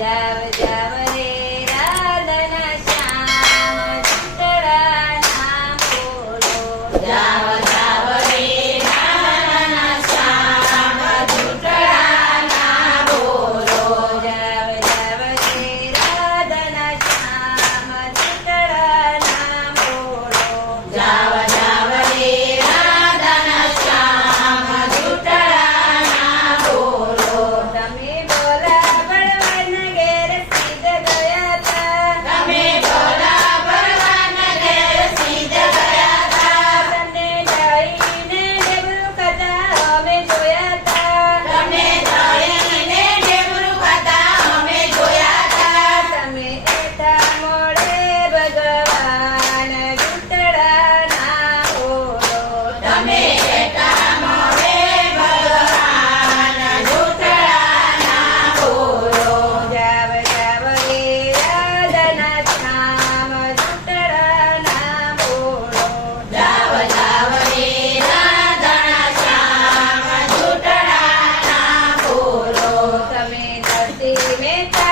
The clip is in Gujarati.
જાવ જાવ રે રાધના શ્યામ ચૂંટડા નામ બોલો. જાવ જાવ રે રાધના શ્યામ ચૂંટડા ના બોલો. જાવ જાવ રે રાધના શ્યામ ચૂંટડા નામ બોલો. જાવ જાવ રે રાધના શ્યામ ચૂંટડા ના બોલો. તમે બોલા બળવન ઘેર સીધ ગયા તા. તમે બોલા ભગવાન ઘેર સીધ ગયા તા. તમને જઈને ડેબરું ખાતા અમે જોયા તા. તમને જઈને ડેબરું ખાતા અમે જોયા તા. તમે એઠા મોડે ભગવાન ચૂંટડા ના બોલો. તમે બેટા મોડે ભગવાન ચૂંટડા ના બોલો. જાવ જાવ રે રાધના શ્યામ ચૂંટડા ના બોલો. જાવ જાવ રે રાધના શ્યામ ચૂંટડા ના બોલો. તમે નરસિંહ મહેતા